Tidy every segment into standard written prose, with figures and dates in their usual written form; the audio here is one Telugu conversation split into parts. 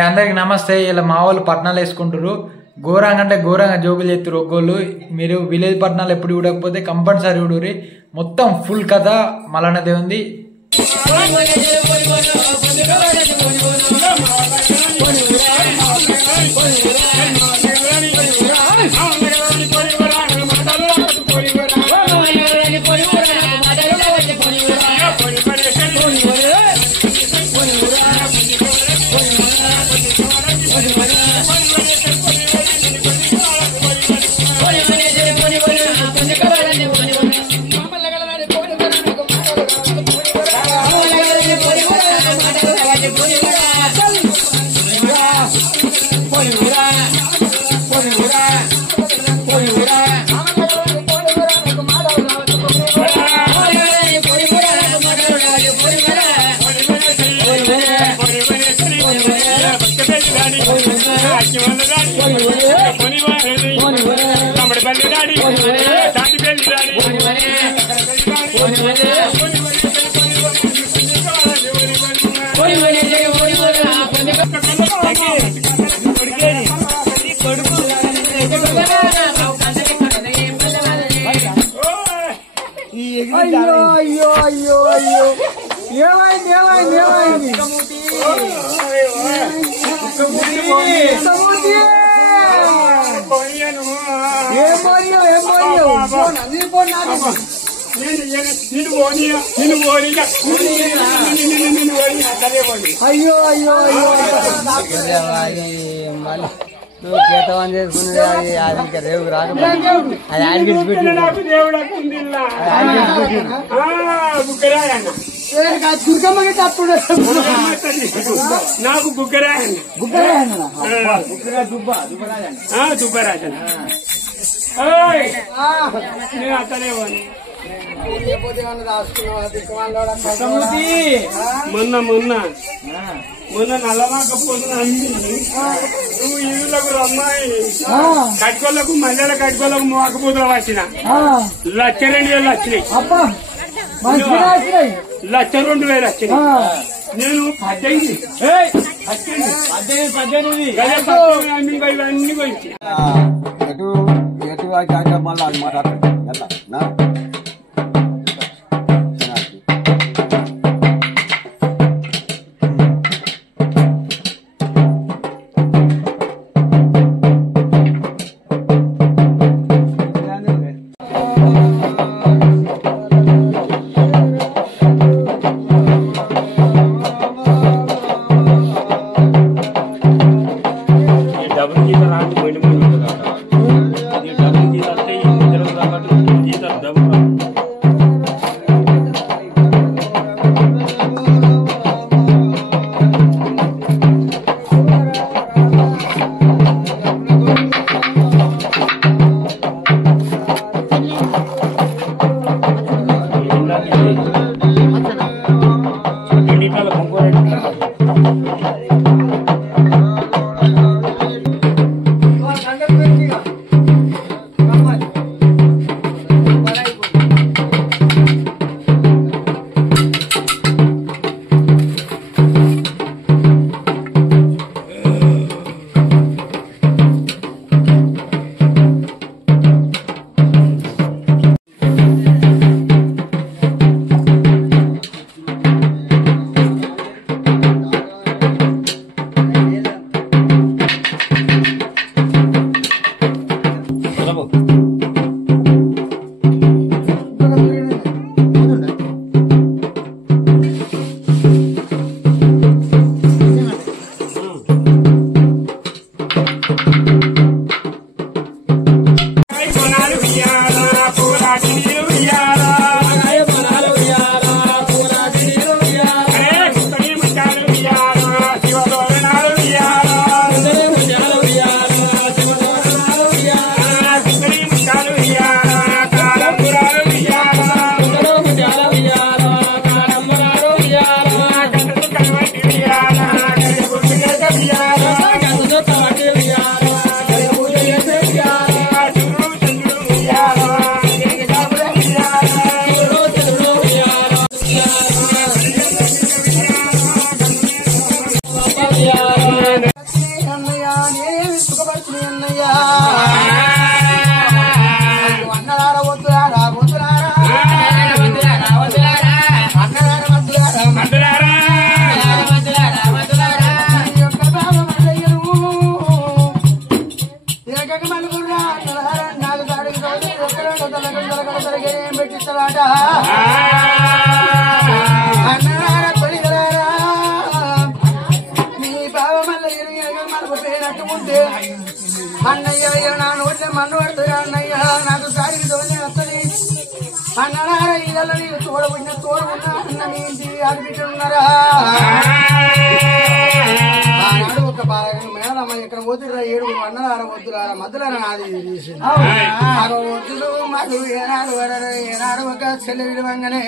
అందరికి నమస్తే. ఇలా మా వాళ్ళు పట్నాలు వేసుకుంటారు. ఘోరంగా అంటే ఘోరంగా జోకులు చేస్తారు ఒక్కోళ్ళు. మీరు విలేజ్ పట్నాలు ఎప్పుడు చూడకపోతే కంపల్సరీ చూడుర్రి. మొత్తం ఫుల్ కథ మల్లన్నదే ఉంది. అయ్యో అయ్యో అయ్యో ఏమైంది ఏమైంది ఏమైంది అయ్యో అయ్యో అయ్యో నువ్వు కేతవాన్ చేసుకున్నది అది రేవు రాకపోతే నాకు బుగ్గరాజన్ దుబ్బరాజన్ నేను అతనే మొన్న మొన్న మొన్న నల్లమాకపోతున్నా నువ్వు ఇళ్ళకు రమ్మాయి కట్టుకోళ్ళకు మల్లెల కట్టుకోళ్ళకు మోకపోతున్నా వచ్చిన 1,02,000 వచ్చినాయి. 1,02,000 వచ్చినాయి. నేను 18 ఇవన్నీ పోయించి మళ్ళీ అది మాట్లాడుతుంది. అన్నయ్యా నేనేమి సుఖపడుతుంది అన్నయ్యా అన్నదార వద్దులారా వద్దులారా అన్నదార వద్దులారా యొక్క బాబు మల్లయ్యను తిరగక మలుగురా అన్నదారా నాకు దాడికి ఏం పెట్టిస్తాడట అన్నదార కొలిగరారా మీ బాబు మల్లయ్యను మనకు పేరట్టు ఉంటే అన్నయ్య నా నోట్లే మన్ను పడుతుంది అన్నయ్య నాకు దాడికి తోనే వస్తుంది అన్నదార ఇళ్ళలో నీకు తోడబుడిన తోడుకున్నా అన్న మీ ఇంటి ఆడిపిట్టున్నారా ఆనాడు ఒక మేళమ్మ ఇక్కడ వద్దురా ఏడుగురు అన్నదార వద్దులారా మధ్యలారా నాది వద్దులు మాకు ఏనాడు ఏనాడు ఒక చెల్లి విలువంగానే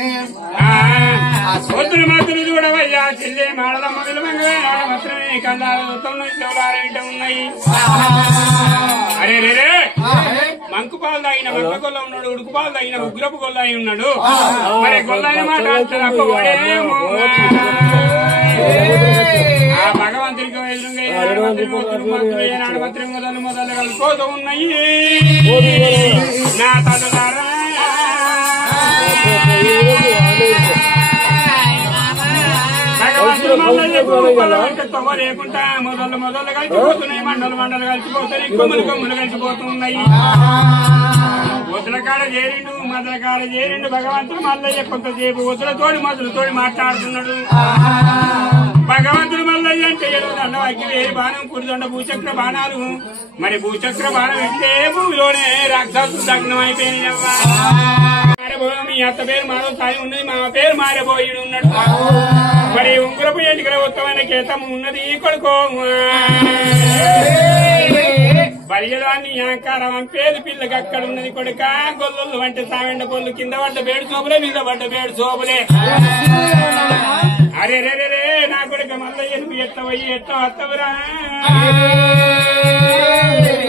వద్దులు మాత్రం చూడవయ్యా చెల్లి మాడలమ్మ విలువంగా మాత్రమే కళ్ళారు ఉన్నాయి అరే రే మంకు పాలు తాగిన మంక గొల్ల ఉన్నాడు ఉడుకు పాలు తాగిన ఉగ్రపు గొల్లాయి ఉన్నాడు మరి గొల్లాయి మాట ఆ భగవంతుడికి ఏనాడు మాత్రం మొదలు కలిసిపోతూ ఉన్నాయి నా తల్లులారా తొవ్వ లేకుండా మొదలు కలిసిపోతున్నాయి మండలు కలిసిపోతాయి కొమ్ములు కలిసిపోతున్నాయి వదుల కాడ చేరిండు భగవంతుడు మల్లయ్య కొంతసేపు వదులతోడి మొదలుతోడి మాట్లాడుతున్నాడు భగవంతుడు మల్లయ్య అంటే అన్న అగ్గి వేరు బాణం కుడిదొండ భూచక్ర బాణాలు మరి భూచక్ర బాణం అంటే భూమిలోనే రాక్షసుడు దగ్నం అయిపోయినాయి మీ అత్త పేరు మాధవ సాయి ఉన్నది మా పేరు మారబోయి ఉన్నాడు మరి ఉంగురపు ఎంటికల ఉత్తమైన కేతం ఉన్నది కొడుకో బలిగదాన్ని ఆకారం పేరు పిల్లకి అక్కడ ఉన్నది కొడుక గొల్లు వంటి సావెండ పొల్లు కింద పడ్డ బేడు సోపులే మీద పడ్డ బేడు సోపులే అరే రే రే నా కొడుక మల్లయ్య నువ్వు ఎట్లా వత్తవురా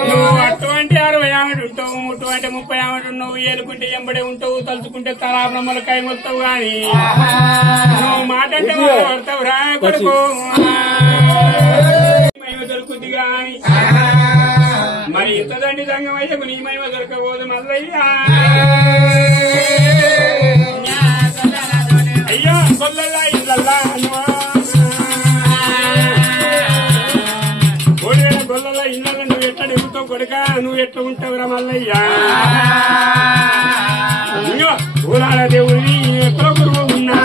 నువ్వు అటువంటి 60 ఆమెడు ఉంటావు 30 ఆమెడు ఉన్నావు ఏలుకుంటే ఎంబడే ఉంటావు తలుచుకుంటే తలాపనమ్మల కాయ మొత్తావు గాని నువ్వు మాట అంటే పడతావురా కొడుకు మహిమ దొరుకుద్ది గాని మరి ఇంతదండి సంగం అయితే నీ మహిమ దొరకబోదు మల్లయ్య అయ్యో కొల్లల్లా ఇళ్ళల్లా గొల్లల ఇళ్ళ నువ్వు ఎట్లా ఎగుతావు కొడుక నువ్వు ఎట్లా ఉంటావురా మల్లయ్య ఊరాల దేవుడి ఎక్కడ గురువు ఉన్నా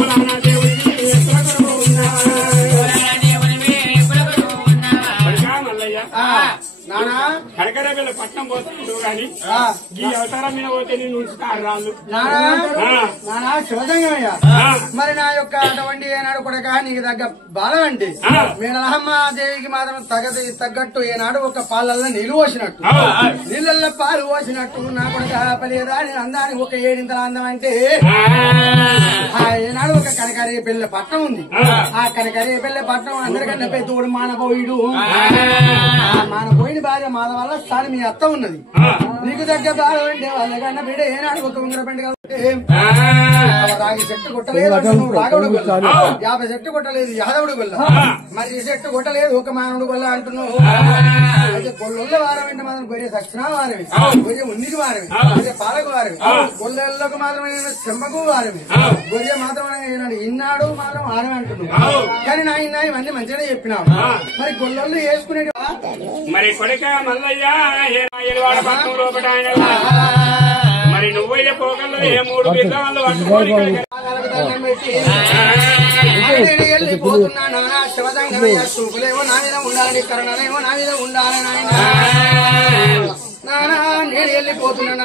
ఊరాల దేవుడికి ఎక్కడ గురువు ఉన్నా మల్లయ్య కడకరేపల్లి పట్నం పోతుంటావు గాని ఈ అవతారం మీద పోతే నేను ఉంచుతారు రాళ్ళు శివజంగమయ్య మరి నా యొక్క అటువంటి ఏనాడు కూడా నీకు తగ్గ బాధ అంటే మేడలహమ్మాదేవికి మాత్రం తగ్గట్టు ఏనాడు ఒక పాలల్లో నీళ్లు పోసినట్టు నీళ్ళల్లో పాలు పోసినట్టు నా కొడుక పలిదా అందానికి ఒక ఏడింతల అందం అంటే ఏనాడు ఒక కనకరేపల్లి పట్నం ఉంది ఆ కనకరేపల్లి పట్నం అందరికన్నా పెద్దోడు మానబోయుడు మానబోయిన భార్య మాన వల్ల స్థానం మీ అత్త ఉన్నది నీకు దగ్గర బాధ అంటే వాళ్ళకన్నా బిడ్డ ఏనాడు ఒక ఉంగర పండుగ రాగి చెట్టు కొట్టలేదు రాగవుడు గొల్ల 50 చెట్టు కొట్టలేదు యాదవుడు గొల్ల మరి చెట్టు కొట్టలేదు ఒక మానవుడు గొల్ల అంటున్నావు అయితే గొల్ల వారం అంటే మాత్రం గొర్రె దక్షిణా వారమే గొర్రె ఉన్నికి వారమే గొర్రె పాలకు వారమే గొల్లలకు మాత్రమే చెంపకు వారమే గొర్రె మాత్రమే ఇన్నాడు మాత్రం వారమే అంటున్నావు కానీ నా ఇన్నా ఇవన్నీ మంచిగానే చెప్పినావు మరి గొల్లలు వేసుకునే మరి కొడుక మల్లయ్య మరి నువ్వయ్య పోగల్లో ఏ 3 విగ్రహాలు వెళ్ళిపోతున్నా నానా శివదంగమయ్య చూపులేమో నా మీద ఉండాలి కరుణలేమో నా మీద ఉండాలి నానా నేను వెళ్ళిపోతున్నా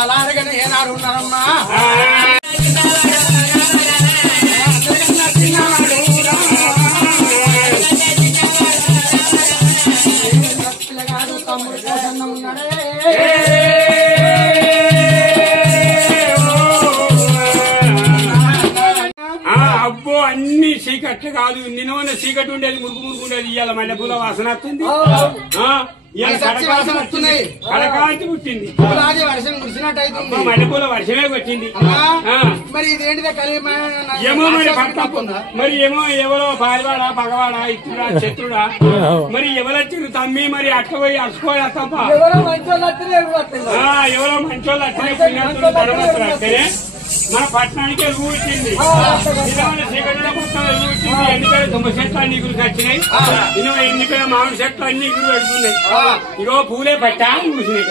అలాగనే ఏనాడు ఉన్నారమ్మా పిల్లగాడు తమ్ముడు కోసం ఉన్నాడే అబ్బో అన్ని చీకట్లు కాదు నిన్న చీకటి ఉండేది మురుగు మురుగు ఉండేది ఇవాళ మల్లెపూల వాసన వస్తుంది కడకాంతి పుట్టింది వర్షం కురిసినట్టయితే మల్లెపూల వర్షమే వచ్చింది మరి ఇదేంటిదే ఏమో మరి ఏమో ఎవరో పారివాడా పగవాడా ఇట్టుడా శత్రుడా మరి ఎవరొచ్చింది తమ్మి మరి అట్ట పోయి అసుకోయా తప్ప ఎవరో మంచోళ్ళు అట్టనే ధర్మస్తులు అట్టనే మన పట్టణానికి ఎలుగు వచ్చింది చీకటిలో మొత్తం ఎలుగు వచ్చింది ఎన్నికైన తుమ్మ చెట్లు అన్ని గురికి వచ్చినాయి ఇన్నో ఎన్నికైన మామిడి చెట్లు అన్ని గురి పెడుతున్నాయి ఇగో పూలే పట్టా కూర్చున్నాయి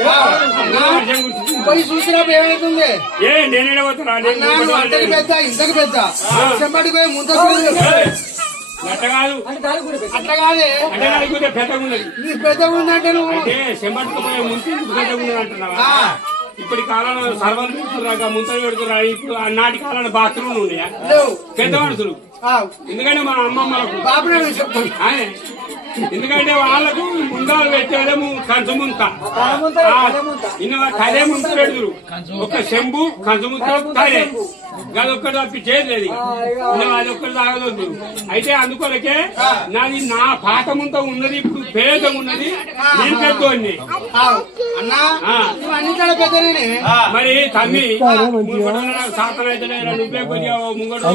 వర్షం కూర్చుంది చూసినప్పుడు ఏమవుతుంది ఏ నేనే పోతున్నా పెద్ద ఇంతకు పెద్ద చెంబడికి పోయి ముందు అట్ట కాదు అట్లా కాదే అంటే నలుగురే పెద్దగా ఉన్నది పెద్దగా ఉందంటే నువ్వు అంటే చెంబడికి పోయే ముందు పెద్దగా ఉన్నది అంటున్నావా ఇప్పటి కాలంలో సర్వలు పెడుతున్నారు ముంతలు పెడుతున్నారు ఇప్పుడు నాటి కాలంలో బాత్రూమ్లు ఉన్నాయా పెద్ద మనుషులు ఎందుకంటే మా అమ్మమ్మలకు ఎందుకంటే వాళ్ళకు ముందాలు పెట్టేదేమో కంచు ముంత కదే ముంత పెడుతురు ఒక చెంబు కంచు ముంత కదే అదొక్కటి తప్పి చేయలేదు అదొక్కటి తాగదొద్దు అయితే అందుకొలకే నాది నా పాత ముంత ఉన్నది ఇప్పుడు పేదం ఉన్నది నేను పెద్దోడిని మరి తమ్మి సాతన అయితే నువ్వే కొద్దిగా ముంగడు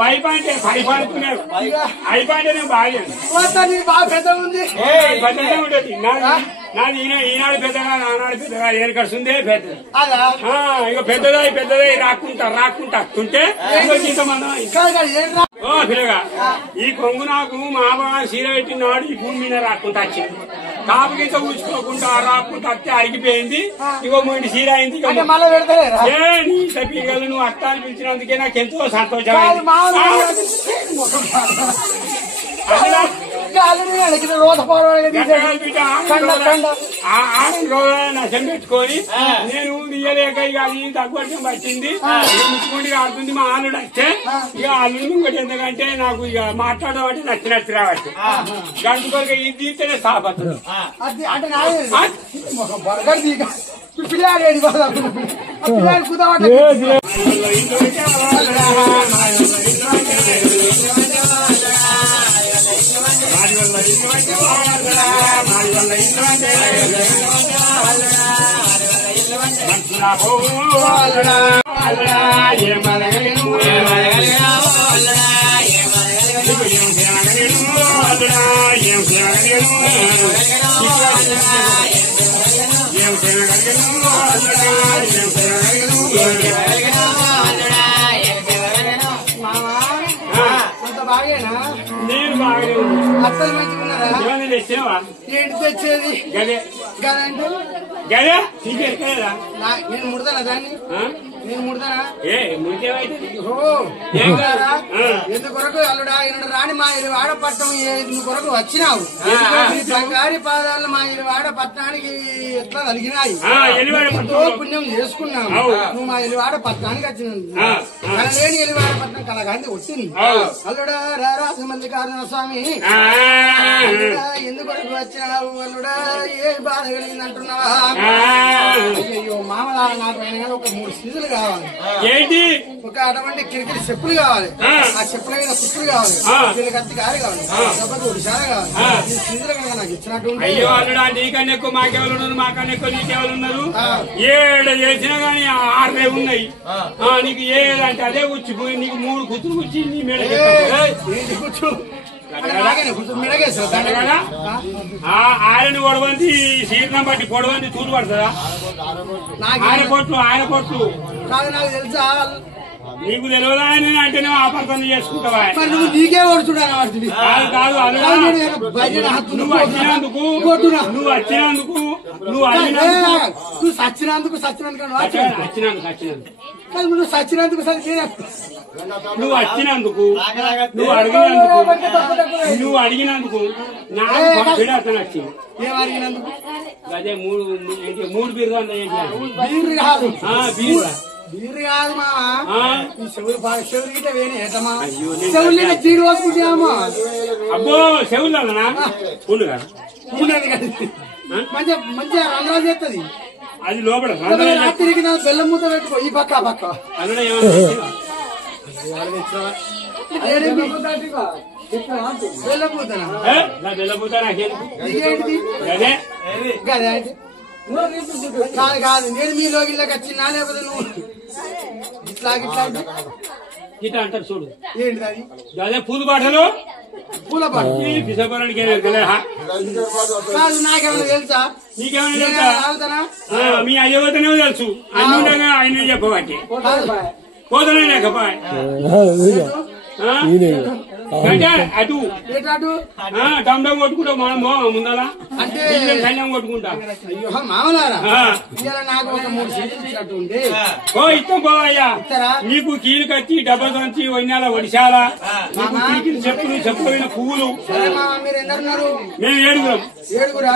వైపు అంటే అయిపోయింటే బాగా ఉండేది నాది ఈనాడు పెద్దగా నానాడు పెద్దగా ఏనకడుస్తుందే పెద్ద ఇక పెద్దదై రాకుంటా తుంటే ఓ పిల్లగా ఈ కొంగు నాకు మామ సీర పెట్టినాడు ఈ భూమి మీద రాకుంటా వచ్చింది కాపు గీత ఊచుకోకుండా రాకుంటా అత్తే అరిగిపోయింది ఇగో మూడు సీర అయింది ఏ నీ తప్పిగలు నువ్వు అత్త అని పిలిచినందుకే నాకు ఎంతో సంతోషం నశం పెట్టుకొని నేను ఇయ్యలేక ఇక అది తగ్గడం వచ్చింది ముచ్చుకుంటే ఆడుతుంది మా ఆలుడు వస్తే ఇక ఆలుడు ఇంకోటి ఎందుకంటే నాకు ఇక మాట్లాడడం అంటే నచ్చినట్టు రావచ్చు గంట కొరకు ఇది తీస్తేనే సాపత్తుడు నేను బాగా అత్తలు మంచిగున్నారా తెచ్చినవా ఏంటి తెచ్చేది గదే గదంటే గదే నీకెక్కలేదా నేను ముడతానా దాన్ని నేను ముడతానా ఏ ముడికేమైతే ఎందుకొరకు అల్లుడా ఈయన రాని మా ఇరు వాడపట్నం ఎందుకొరకు వచ్చినావు గారి పాదాలు మా ఇరు వాడపట్నానికి ఎట్లా కలిగినాయి ఎంతో పుణ్యం చేసుకున్నావు నువ్వు మా ఇరువాడ పట్నానికి వచ్చినావు లేని ఎలివాడపట్నం కలగాంతి వచ్చింది అల్లుడా రాజమల్లికార్జున స్వామి ఎందుకొరకు వచ్చినావు అల్లుడా ఏ బాధ కలిగింది అంటున్నావా అయ్యో మామలా నాకు ఆయన ఒక 3 సీజులు కావాలి ఏంటి ఒక అటువంటి కిరికిరి చెప్పులు కావాలి ఆ చెప్పుల మీద కుప్పులు కావాలి వీళ్ళకి అత్తి కారు కావాలి దెబ్బకి ఒడిశాల కావాలి ఈ సీజులు కనుక నాకు ఇచ్చినట్టు అయ్యో అల్లుడా నీకన్నా ఎక్కువ మాకెవరు ఉన్నారు మాకన్నా ఎక్కువ నీకెవరు ఉన్నారు ఏడు చేసినా గానీ 6 ఉన్నాయి నీకు ఏదంటే అదే కూర్చిపోయి నీకు 3 కూతురు కూర్చి నీ మీద కూర్చు ఆయన పొడవంది సీరణం బట్టి పొడవంది చూడు పడుతుందా ఆయన పొట్లు నాకు తెలుసా నీకు తెలియదా అని అంటేనే ఆపర్తం చేసుకుంటావా నువ్వు నీకే ఓడుచున్నాను కాదు నువ్వు వచ్చినందుకు సచ్చినందుకు వచ్చినందుకు నువ్వు సచ్చినందుకు నువ్వు వచ్చినందుకు నువ్వు అడిగినందుకు నాకు పంపిణీ అతను వచ్చింది. ఏమడిగినందుకు అదే మూడు బీరు బీరు కాదు బీరు బీరు కాదు మావా. చెవులు గిట్ట వేణేటమా చెవులు చీడు పోసుకుంటామా. అబ్బో చెవులనా ఉండుగా మంచిగా మంచిగా రంధ్రాలు చేస్తుంది. అది లోపల రాత్రికి నా బెల్లం మూత పెట్టుకో ఈ పక్క పక్క అందులో ఏమన్నా బెల్లం మూతనా బెల్లపూత ఇదేంటిది అదే గదే అంటే కాదు కాదు నేను మీ లోగిల్లోకి వచ్చినా లేకపోతే నువ్వు ఇట్లా ఇట్లా ఇట్లా అంటారు చూడు. ఏంటిది అది అదే పూలు బాటలు పూల పాట పిసపడానికి కాదు నాకేమైనా తెలుసా నీకేమైనా ఆగుతానా మీ అయ్యవతనే తెలుసు అన్ని ఉండగా ఆయన చెప్పబట్టి పోతనే లేకపోయా అటు డమ్ డమ్ కొట్టుకుంటాం మనం ముందలా అంటే కళ్యాణం కొట్టుకుంటా. అయ్యో మామలారా ఇలా నాకు ఒక 3 సెంట్లు ఇచ్చినట్టు ఉంది. ఓ ఇస్తాం పోవయ్యా. నీకు కీలు కట్టి డబ్బా సంచి వన్యాల వడిశాల చెప్పుకోయిన పువ్వులు. మీరు ఎందరున్నారు? మేము 7 ఏడుగురా.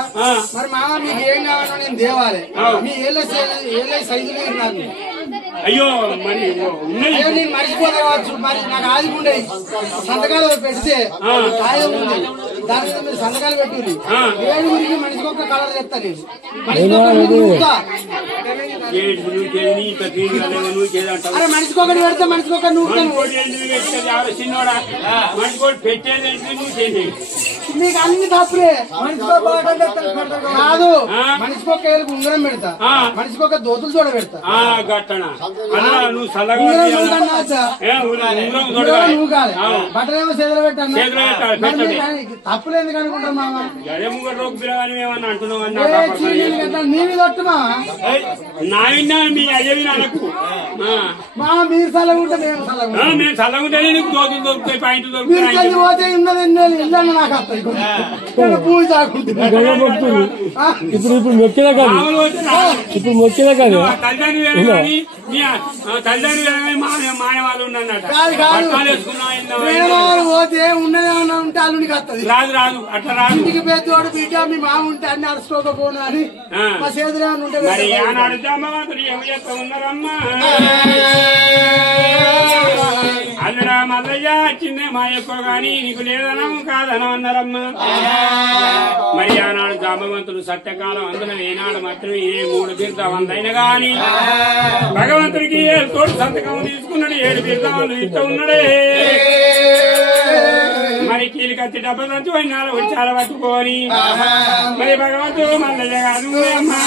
మరి మామ మీకు ఏం కావాలో నేను దేవాలి. మీ ఏళ్ళ సైజు లేదు నాకు. అయ్యో మరి ఉన్నది నేను మర్చిపోతా కావచ్చు. మరి నాకు ఆది ఉండే సంతకాలు పెడితే కాయం ఉంది దాని మీద మీరు సంతకాలు పెట్టుంది. 7గురికి మనిషికి ఒక కలర్ చెప్తా నేను. అరే మనిషికి ఒకటి పెడితే మనిషికి ఒక చిన్నోడా మనిషి పెట్టేది నువ్వు మీకు అన్ని తప్పులే. కాదు మనిషికి ఒక ఏళ్ళకి ఉంగరం పెడతా, మనిషికి ఒక దోతులు చూడ పెడతా. నువ్వు సల్లగా నువ్వు కాదు బట్టలేమో చేతులు పెట్టాను. తప్పులు ఎందుకు అనుకుంటాం మామ? నీ మీద వట్టు మామ. మీ అయ్యవి నాకు మామ మీరు చల్లగా ఉంటే మేము చల్లగా మేము చల్లగుంటే నీకు దోతులు దొరుకుతాయి, పాయింట్లు మీరు దొరుకుతాయి. చల్లి పోతే ఉన్నది ఇల్లు నాకు వస్తాయి. పూజ ఇప్పుడు మొక్కినా కాదు ఇప్పుడు మొక్కినా కాదు తల్లిదండ్రులు మాయ వాళ్ళు ఉన్నట్టు పోతే ఉన్నదేమన్నా ఉంటే అల్లుడికి వస్తుంది. రాదు రాదు అట్లా రాదు. ఇంటికి పెద్దవాడు బిడ్డ మీ మామ ఉంటే అన్ని అరుచుకోకపోను అని మా చేతులు ఏమన్నా ఉంటే మరి ఆనాడుతామా ఏమి చెప్తా ఉన్నారమ్మా. అల్లుడా మల్లయ్య వచ్చిందే మా ఎక్కువ గాని నీకు లేదనం కాదనం అన్నారమ్మా. మరి ఆనాడు జాంబవంతుడు సత్యకాలం అందులో ఏనాడు మాత్రమే 3 బిర్దా 100 అయినా గాని భగవంతుడికి తోడు సంతకం తీసుకున్నాడు. 7 బిర్దాలు ఇట్ట ఉన్నాడే. మరి కీలు కత్తి డబ్బులు నుంచి పోయినాడు వచ్చార పట్టుకొని మరి భగవంతుడు మల్లయ్య కాదు అమ్మా.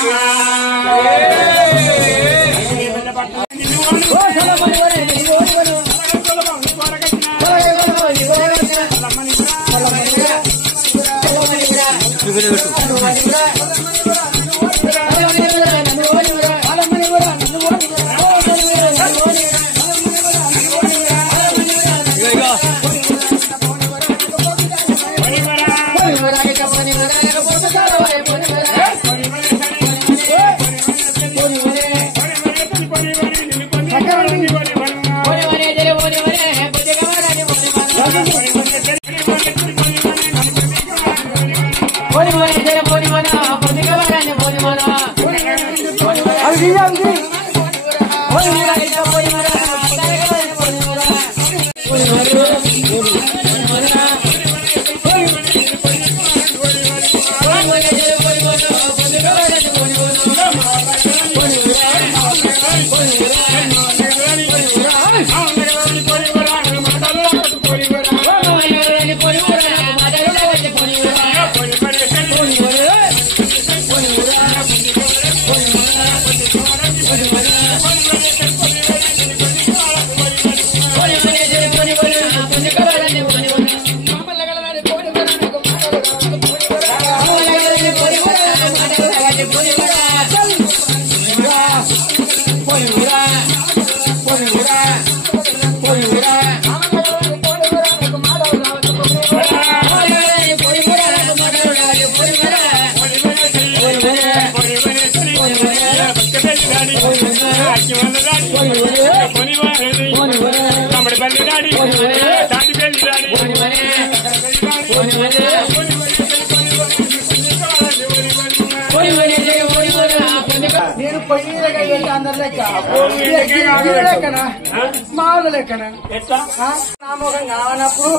పొయ్యి అందరు లెక్క లెక్కన మామూలు లెక్కన నా ముఖం కావనప్పుడు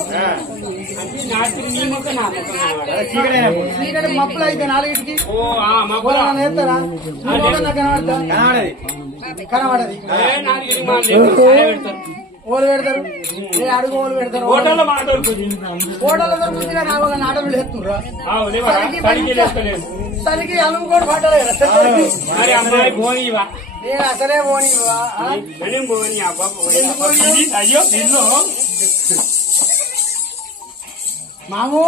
చీకటి మప్పులు అయితే 4కి నేస్తారా కనబడది ఓలు పెడతారు అడుగు ఓలు పెడతారు హోటల్లో దొరుకుతుందిగా నా వాళ్ళ నాటలు లేస్తుర్రా సరికి అల్లం కూడా పడ్డలే నేను అసలే పోనీ అయ్యో నిన్ను మామూ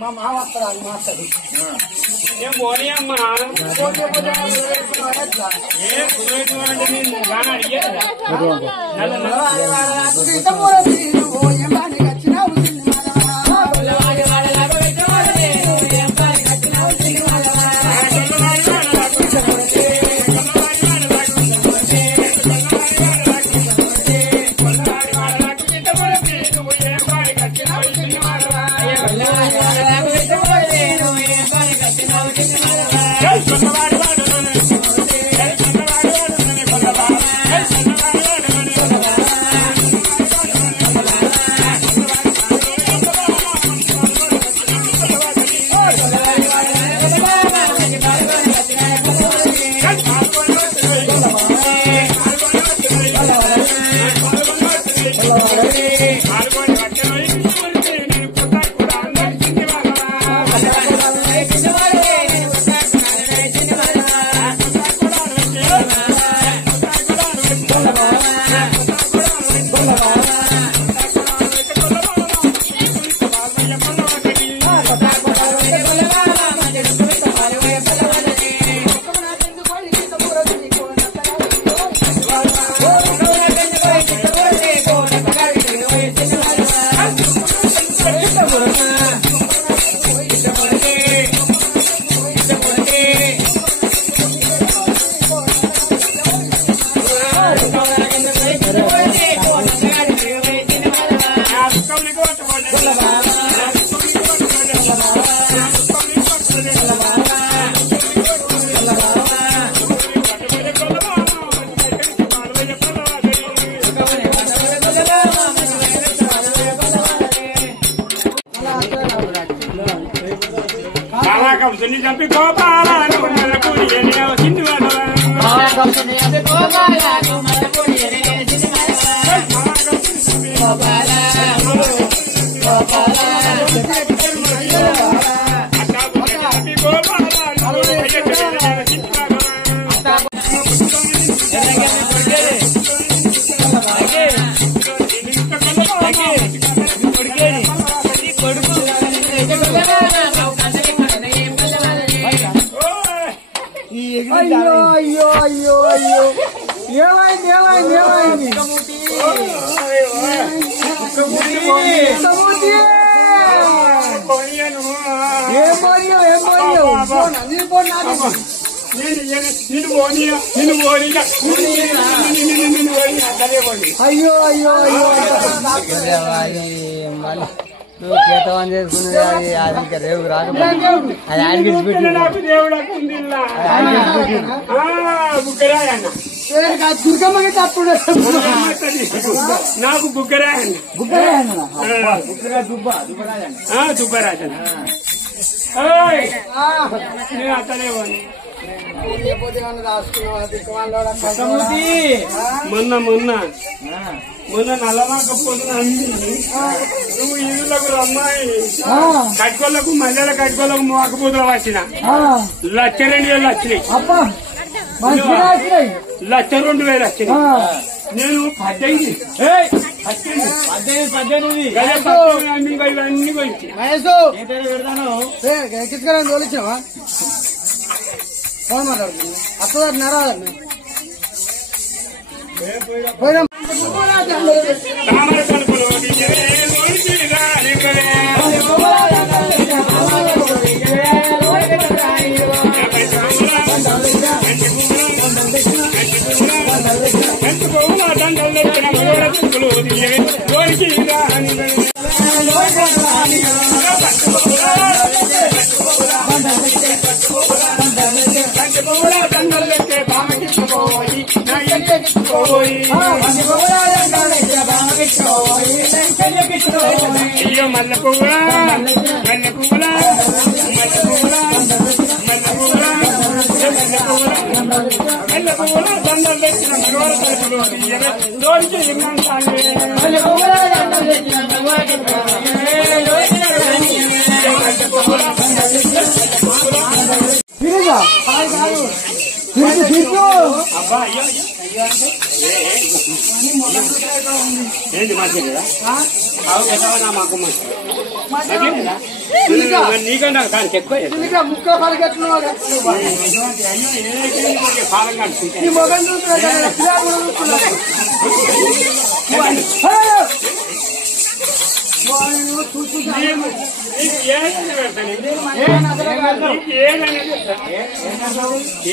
మా మామ వస్తారు మాస్టర్ ఏం పోనీ అమ్మా చంపి గోపాలను అయ్యో అయ్యో అయ్యో అయ్యో ఏమైంది ఏమైంది ఏమైంది ఏం పోనీయో ఏం పోనీయో అయ్యో అయ్యో అయ్యో నువ్వు కేతవాన్ చేసుకున్నది అది అది ఇంకా రేవు రాకపోతే అది ఆడికి పెట్టి దుర్గమ్మకి తప్పుడు నాకు బుగ్గరాయండి దుబ్బరాజన్ నేను అతనే మొన్న మొన్న మొన్న నల్లమాకపోతున్నా నువ్వు ఇళ్ళకు అమ్మాయి కట్టుకోళ్ళకు మల్లెల కట్టుకోళ్ళకు మోకపోతులు వచ్చిన 1,02,000 వచ్చినాయి 1,02,000 వచ్చినాయి నేను 18 ఇవన్నీ పోయించి ఎక్కించుకోవడానికి తోలిచ్చావా ఫోన్ మాట్లాడుతుంది అత్తదారు నరాదండి దండలు మంచి పువ్వుల దండలు పెట్టే బామకిచ్చుకోయి నా ఇంటికిచ్చుకోయి అయ్యో మల్లె పువ్వుల మల్లె పువ్వుల మల్లె పువ్వుల మల్లె పువ్వుల మల్లె పువ్వుల మల్లె పువ్వుల దండలు పెట్టిన మగవాళ్ళ తలుపులు లోనికి ఇంకంతాను అబ్బా అయ్యో ఏంటి మంచిదా మాకు నీకన్నా దానికి ఎక్కువ ముక్క పలికెట్టు పాలం కట్టుకుంటే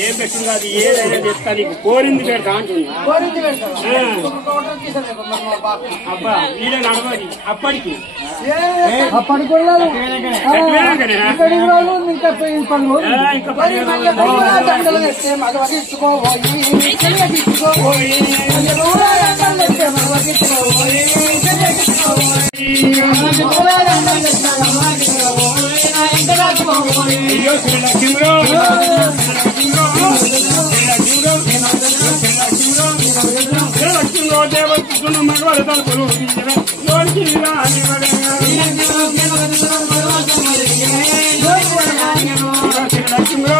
ఏం పెట్టింది కాదు ఏదైనా చెప్తా నీకు కోరింది పెడతా అంటున్నా అబ్బా వీళ్ళ నడవాలి అప్పటికి అయ్యో శ్రీలక్ష్మిలో శ్రీలక్ష్మిలో దేవస్తున్న మగవాళ్ళ తలుపులు లోనికి శ్రీలక్ష్మిలో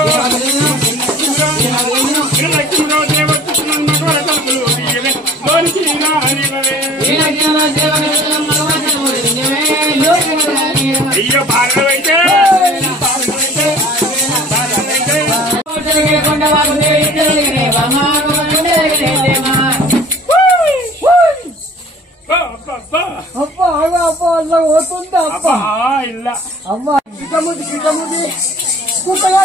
శ్రీలక్ష్మిలో దేవస్తున్న మగవాళ్ళ తలుపులు లోనికి అయ్యో భాగవైతే పోతుందా అప్ప ఇలా అమ్మ కిటముది కుక్కగా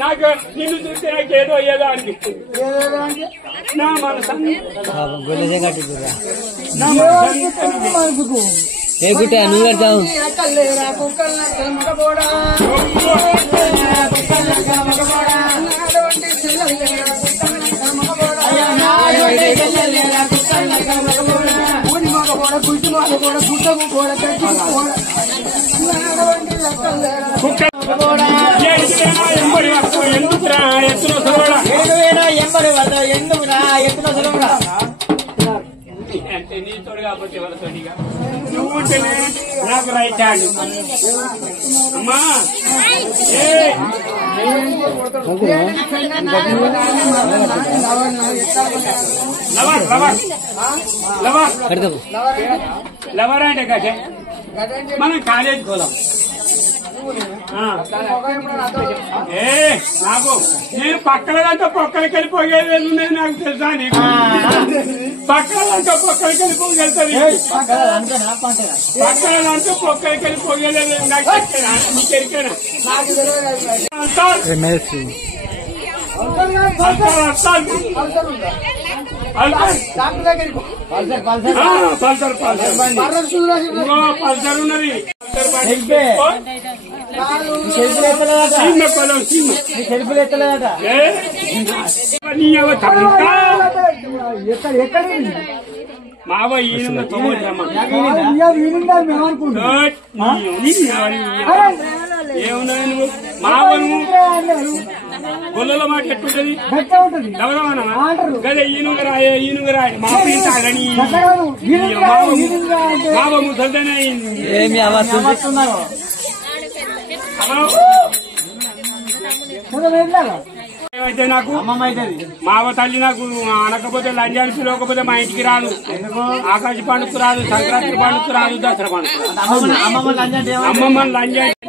నాకు నిన్ను చూస్తే నాకు ఏదో ఏదో అనిపిస్తుంది నా మనసు ఏ గుట్ట నువ్వు కడతావు ఎందుకురా ఎత్తున అంటే నీతోడు కాబట్టి ఎవరితోడిగా నువ్వు ఉంటేనే నాకు రైట్ హ్యాండ్ అమ్మా లవర్ అంటే కదే మనం కాలేజ్ పోదాం నాకు నేను పక్కలదంతా పొక్కలకి వెళ్ళిపోయేది ఉన్నది నాకు తెలుసా నీకు పక్కలదంతా పొక్కలకి వెళ్ళిపోగలుగుతుంది పక్కలదంతా పొక్కలకి వెళ్ళిపోయేది నాకు ఎరికేనా నీకు ఎరికేనా పల్సర్ ఉన్నది మావ ఈయన ఏమున్నది నువ్వు మావను గొల్లలో మాట ఎట్టుంటది లవరమానా గదే ఈనుగ రాయ మా పీతాగని మావ ముసల్దనే ఏమైతే నాకు మావ తల్లి నాకు అనకపోతే లంజానికి పిలవకపోతే మా ఇంటికి రాదు ఆకాశ పండుగ రాదు సంక్రాంతి పండుగ రాదు దసరా పండుగ అమ్మమ్మ లంజానికి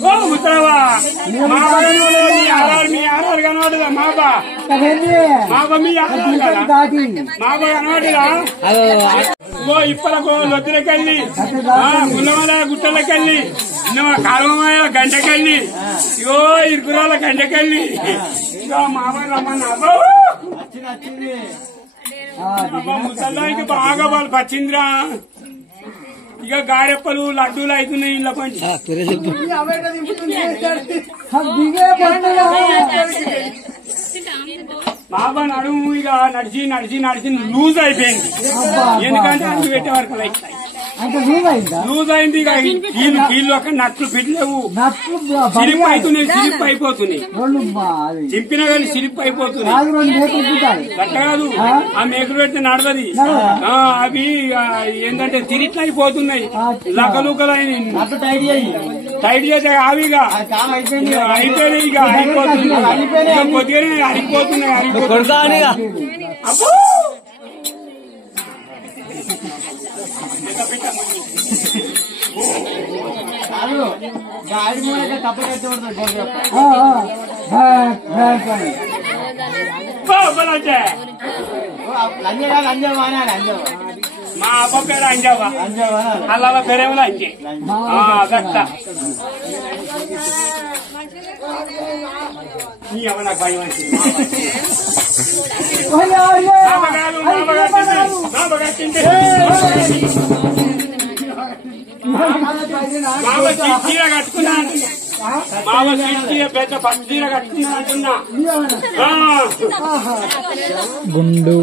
ఓ ముసలవా మా మీ ఆరారు కనబడుదా మాబా మీ ఆరారు కదా మాబా కనబడుదా ఓ ఇప్పలకు లొద్దులకెళ్ళి గుల్లమల గుట్టలకెళ్ళి కాలువమాయ గంటకెళ్ళి ఇగో ఇరుకురాల గంటకెళ్ళి ఇగో మాబా రమ్మన్నా ముసల్లానికి బాగా వాళ్ళు పచ్చిందిరా ఇక గారెప్పలు లడ్డూలు అవుతున్నాయి ఇంట్లో పంచి బాబా నడుము ఇక నడిచి నడిచి నడిచి లూజ్ అయిపోయింది ఎందుకంటే అడుగు పెట్టే వరకు లూజ్ అయింది ఇక కీళ్ళు ఒక నట్లు పెట్టలేవు సిలిప్ అవుతున్నాయి సిలిప్ అయిపోతున్నాయి చింపినా కానీ సిలిప్ అయిపోతున్నాయి గట్ట కాదు ఆ మేకులు పెడితే నడవది అవి ఏంటంటే తిరిట్లు అయిపోతున్నాయి లకలుకలు టైట్ చేస్తే అవిగా అయిపోయినాయి ఇక అయిపోతున్నాయి కొద్దిగానే అరిగిపోతున్నాయి అబ్బో మా అబ్బ పేరు అంజావా అలా పేరేమో అంజే గట్ట నీ అవ నాకు భయం మావ చీర కట్టుకున్నా మావ చీర పెద్ద పట్టు చీర కట్టుకున్నా అంటున్నా గుండు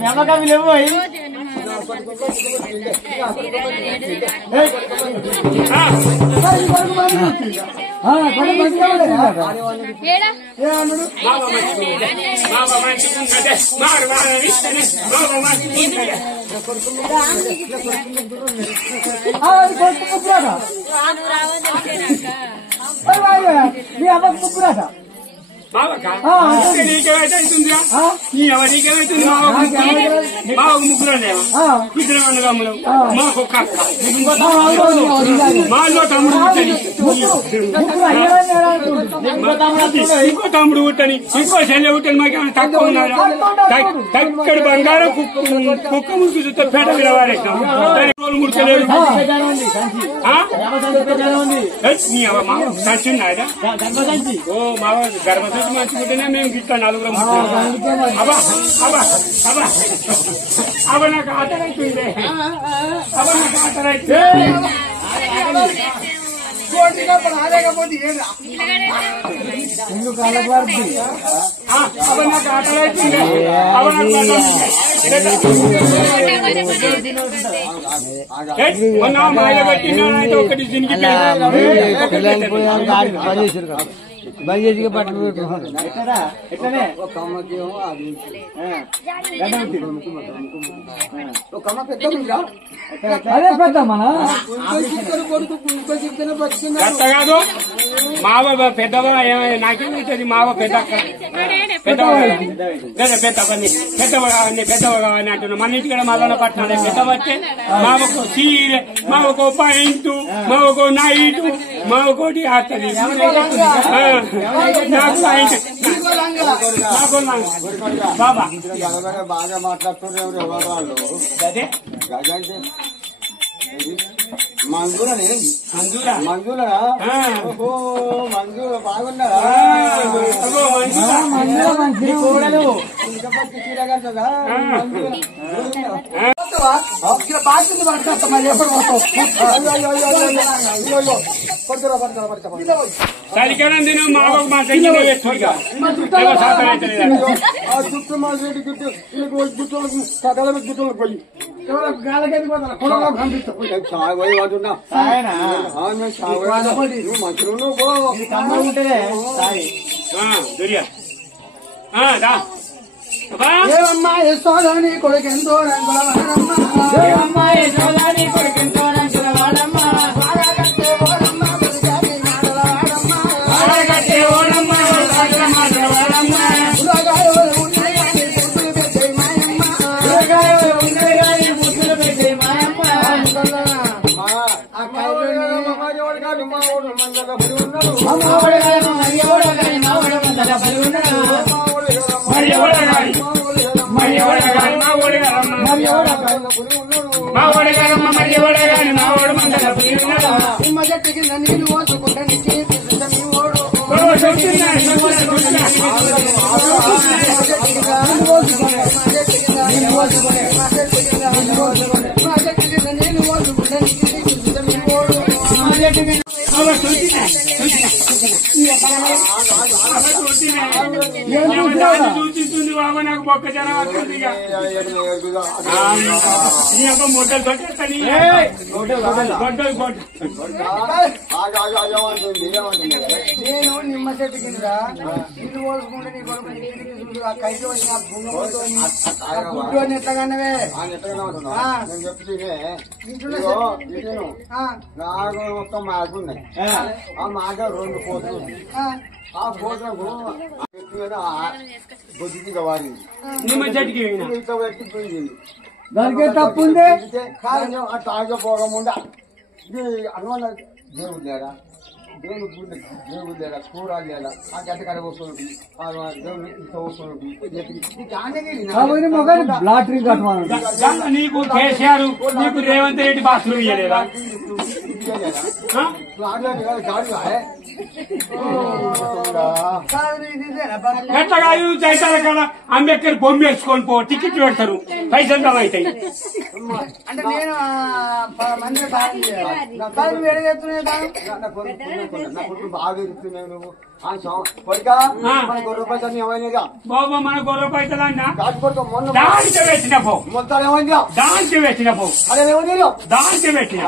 నమ్మకం లేవు నీకేమైతుందిరా నీకేమైతుంది మా ముగ్గురు ఇద్దరు అన్నదమ్ములు మాకు ఒక్క అక్క మాలో తమ్ముడు ఇంకో తమ్ముడు పుట్టని ఇంకో చెల్లె పుట్టని మాకేమైనా తక్కువ ఉన్నారా తక్కడి బంగారం కుక్క ముసుగు చూస్తే పేట విడవారేస్తాం ముడతలేదు సంచున్నారా ఓ మా గర్భసంచి మంచుకుంటేనే మేము గిట్లా నలుగురం అబ్బా అబ్బా అబ్బా అవ నాకు ఆటరైతుంది అవ నాకు ఆటరైతే అవ నాకు ఆటరైతుంది అవ నాకు మొన్న మాయ పెట్టినైతే ఒకటి దీనికి బంద్ చేసి పట్టు అదే పెద్దమ్మా కాదు మావ పెద్దవా నాకేమైతుంది మావ పెద్ద పెద్దవా కావాలి అంటున్నా మన ఇంటికి మల్లన పట్టాలి పెద్ద వచ్చే మావకు చీరె మావకు పాయింట్ మావకు నైట్ మావకోటి వస్తుంది నాకు పాయింట్ బాబా బాగా మాట్లాడుతున్నారు ఎవరు వాళ్ళు అదే మంజూరా మంజూరా ఓహో మంజూరా బాగున్నారా బాధ్యత పడతా మరి ఎప్పుడు సరికనం తిను మాకు మా చుట్టూ మా గుట్టలు సకల గుట్టలు పోయి గాలకెళ్ళి అంటున్నా మంచిగా ఏమమ్మా యశోదాని కొడుకెంతో మరి ఎవడ గాని మరి ఎవడ గాని మా ఓడి గారమ్మ మా ఓడి గారమ్మ మరి ఎవడ గాని మా ఓడి మంగళ పులినాడు నిమ్మ చెట్టు కింద నీళ్లు పోసుకుంటే నీకు మీ ఓడు చూస్తుంది బాబా నాకు బొక్క జనం వస్తుంది మొట్టలు తొట్టేస్తాను నేను నిమ్మ చెట్టు కింద నీళ్లు పోసుకుంటే నీ కొడుకు చూడు ఆ కైకి వచ్చిన గుడ్డు అని ఎట్లాగన్నవే నాకు మొత్తం మాట ఉన్నాయి ఆ మాట 2 పోతులు ఆ పోతులకు బొద్దుగా వారింది నిమ్మ చెట్టుకి ఎట్టిపోయింది దానికి తప్పు ఉంది అట్లా ఆగిపోకముండా అనుమాన దేవుడు లేరా దేవుడు దేవుడు లేరా కూరాలు లేరా ఆ గడ్డ కడ వస్తుంది దేవుడు ఇంత వస్తుంది లాటరీ కట్టమని నీకు కేసీఆర్ నీకు రేవంత్ రెడ్డి బాత్రూమ్ ఇయ్యలేదా ఎట్లా చైతాల కాడ అంబేద్కర్ బొమ్మ వేసుకొని పో టికెట్ పెడతారు పైసలు జమ అవుతాయి అంటే నేను మంది బాగా ఇస్తున్నావు నువ్వు గొర్రె పైసలు ఏమైనా బాబా మన గొర్రె పైసలు అన్నా మొన్న దానికి వేసిన పో మొత్తం ఏమైందా దానికి వేసిన పో అదే ఏమైందా దానికి పెట్టిన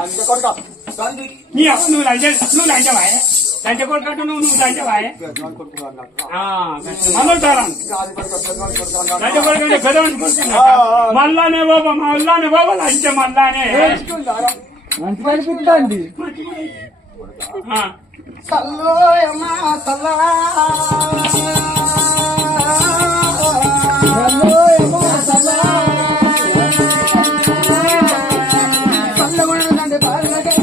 నీ నువ్వు లంచవాయే లంచ కొడుకుంటూ నువ్వు లంచవాయే లంచ కొడుకుంటే పెద్ద మళ్ళానే బాబా మళ్ళానే బాబా లంచ మళ్ళానే మంచి కనిపిస్తుంది సల్లో అమ్మా సల్లా సల్లో అమ్మా సల్లా సల్లగొండండి బాలగై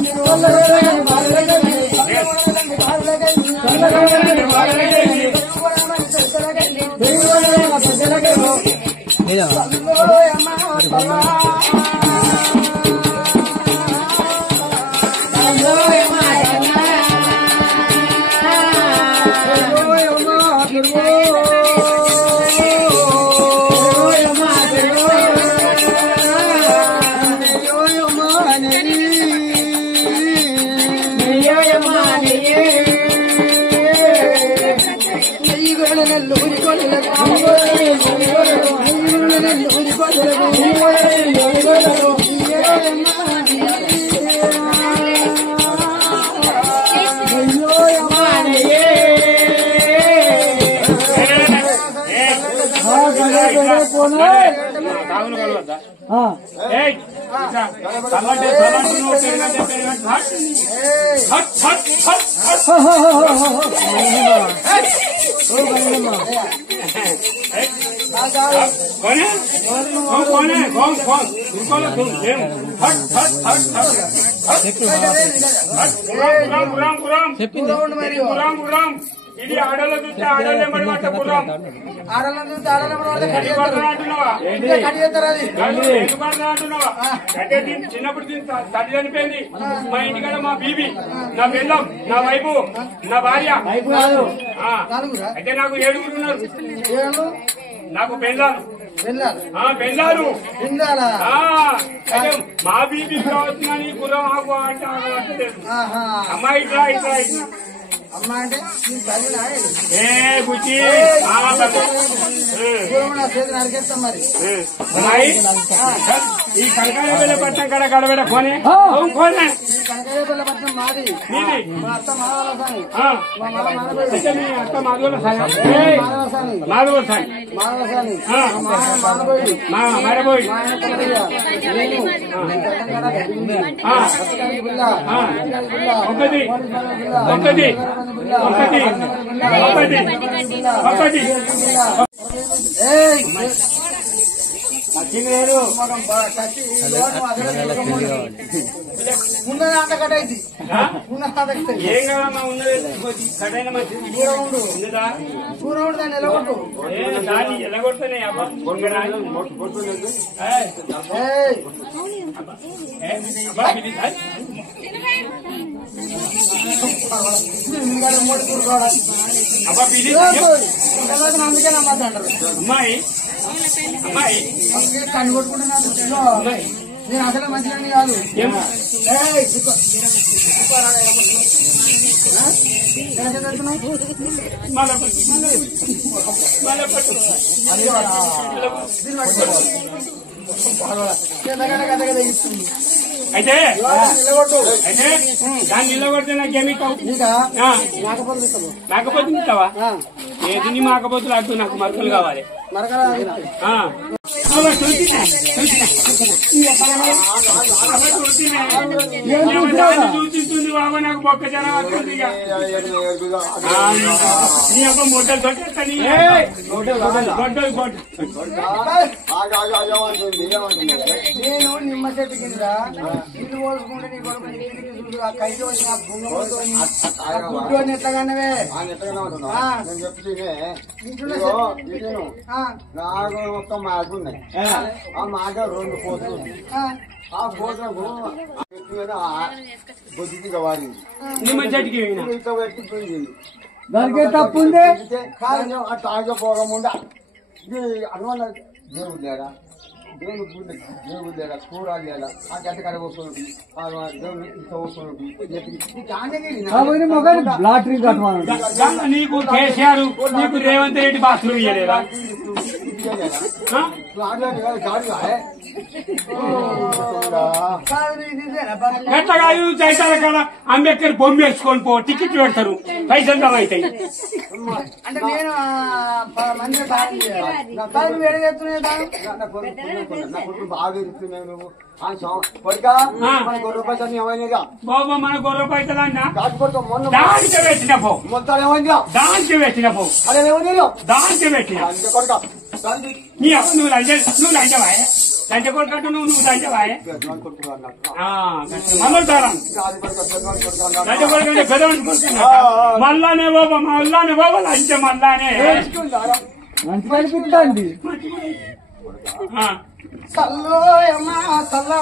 ఇది ఆడలో చూస్తే ఆడలే మరి మాట గుర్రం ఆడలను చూస్తే ఆడలేమో అంటున్నావా అంటే చిన్నప్పుడు తల్లి చనిపోయింది మా ఇంటికాడ మా బీబీ నా బెల్లం నా వైపు నా భార్య అయితే నాకు 7 ఉన్నారు నాకు పెళ్ళాలు పెళ్ళాలు మా బీబీ కావచ్చునని గుర్రం ఆకు అంటే ఆగలేదు అమ్మాయి ఇట్లా ఇట్లా అమ్మా అంటే బుచ్చి అరికేస్తాం మరి ఈ కనకాయ పట్టణం కాడ గడబెడ కొనే కొనే కనకాయపల్లి పట్టణం మాది మా అత్త మాధవసాని మీ అత్త మాధవ సాయి మాధవసాని మారబోయి ఒకటి ఒకటి ఒకటి ఒకటి ఒకటి ఉన్నది అంత కట్టయితే ఏం కాదమ్మా ఉన్నది కట్టైన మంచిది దూరం ఉండు దాన్ని ఎలగొట్టు దాన్ని ఎలగొడుతున్నాయి అబ్బా అందుకే నమ్మంటారు అమ్మాయి అమ్మాయి కన్ను కొట్టుకుంటున్నా నేను అసలు మంచిగా కాదు అయితే అయితే దాన్ని నిలబడితే నాకేమి మేకపోతు ఇస్తావా ఏది మాకపోతులు అడ్డు నాకు మరకలు కావాలి చూస్తుంది బాబా నాకు బొక్క జనం వస్తుంది మొట్టలు తొట్టేస్తాను నేను నిమ్మ చెట్టు కింద ఇల్లు పోసుకుంటే నీ కొడుకు చూడు ఆ కైకి వచ్చిన గుడ్డు అని ఎట్లాగన్నవే నాకు మొత్తం మాట ఉన్నాయి ఆ మాట 2 కోట్లు ఆ కోట్లకు బొద్దుగా వాడింది నిమ్మ చెట్టుకి పెట్టిపోయింది దానికే తప్పు ఉంది ఆ తాగే పోకముండా ఇది అనువల్ల దేవుడు లేరా దేవుని దేవుడు లేరా కూరాలు లేరా ఆ గంట కడ వస్తుంది దేవుని లాటరీ నీకు కేసీఆర్ నీకు రేవంత్ రెడ్డి బాసులు ఇయ్యలేదా ఎట్లా చైతాల కదా అంబేద్కర్ బొమ్మ వేసుకొని పో టికెట్ పెడతారు పైసలు జమ అవుతాయి అంటే నేను బాబా మన గొర్రె పైసలు అన్నా దానికి పెట్టిన పో దానికి పెట్టిన పో దానికి పెట్టిన నీ అప్పు నువ్వు లంచవా లంచ కొడుకంటూ నువ్వు లంచవాయే లంచ కొడుకంటే పెద్ద మళ్ళానే బాబా మళ్ళానే బాబా లంచ మళ్ళానే మంచి కనిపిస్తుంది సల్లో అమ్మా సల్లా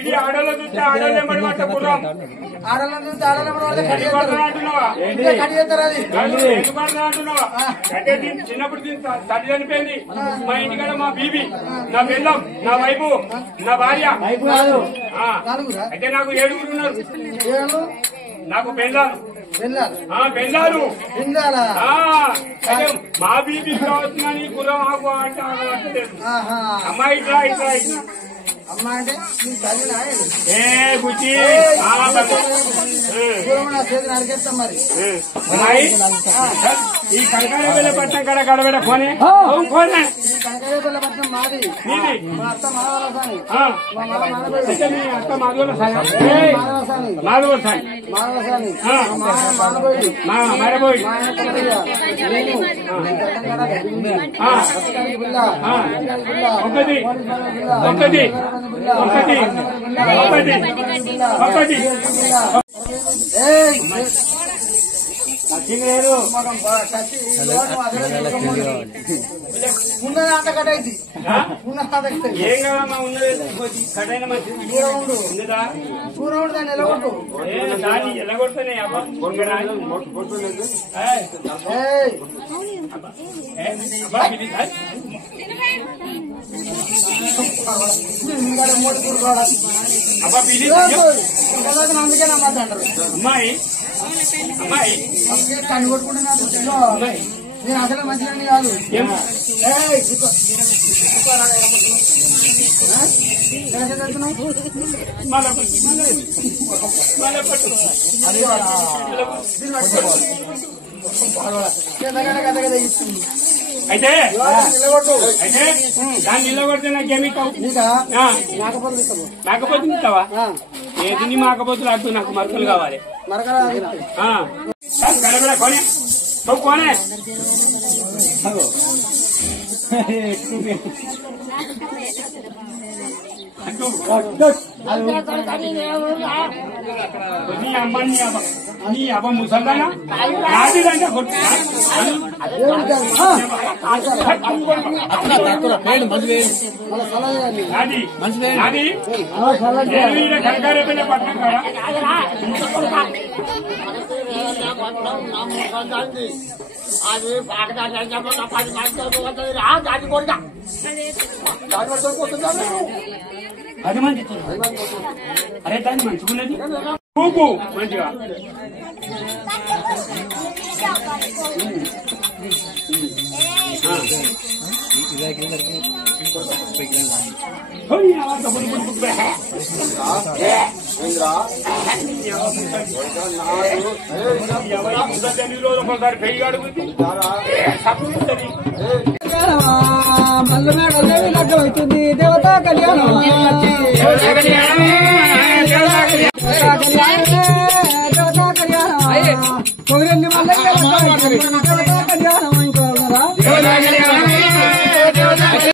ఇది ఆడల చూస్తే ఆడలే మరి మాట గుర్రం ఆడల చూస్తే అంటున్నావా అంటే చిన్నప్పుడు తల్లి చనిపోయింది మా ఇంటికాడ మా బీబీ నా పెళ్ళం నా వైపు నా భార్య అయితే నాకు 7 ఉన్నారు నాకు పెళ్ళాలు పెళ్ళాలు మా బీబీ కావచ్చు కానీ గుర్రం ఆకు అంటే అమ్మాయి ఇట్లా ఇట్లా ఇట్లా అమ్మా అంటే ఏ బుచ్చి చేతులు అరికేస్తాం మరి ఈ కనకాడబెల్ల పట్నం కాడ గడబెడ కోనే కోనే కనకాడబెల్ల పట్నం మాది నీది మా అత్త మాధవసాని అయితే మీ అత్త మాధవల సాయి మాధవ సాయి మారబోయి ఒకటి ఒకటి ఒకటి ఒకటి ఒకటి ఏం కాదమ్మా ఉన్నది కటైన మంచిది సూర్యుడు దాన్ని ఎలగొట్టు దాన్ని ఎల్లగొడుతున్నాయి అబ్బా అందుకే నా మాట అంటారు అమ్మాయి అమ్మాయి కన్ను కొట్టుకుంటున్నా నేను అసలు మంచిదని కాదు అయితే అయితే దాన్ని నిలబడితే నాకేమి మేకపోతే ఇస్తావా ఏది మాకపోతులు అడ్డు నాకు మరకలు కావాలి కడబెడ కొనే కొనే నీ అమ్మ నీ అబ్బ ముసల్దానా నాదిదంటే నాది కనకారేపల్లి పట్టణం కాడ అది కొడుక అది మంచి అరే దాన్ని మంచుకున్నది కూపు మంచిగా ఒకసారి పెయ్యి అడుగుతుంది మల్లనాడు అవుతుంది దేవతా కళ్యాణం దేవతా కళ్యాణం పొగిరెల్లి మల్లయ్య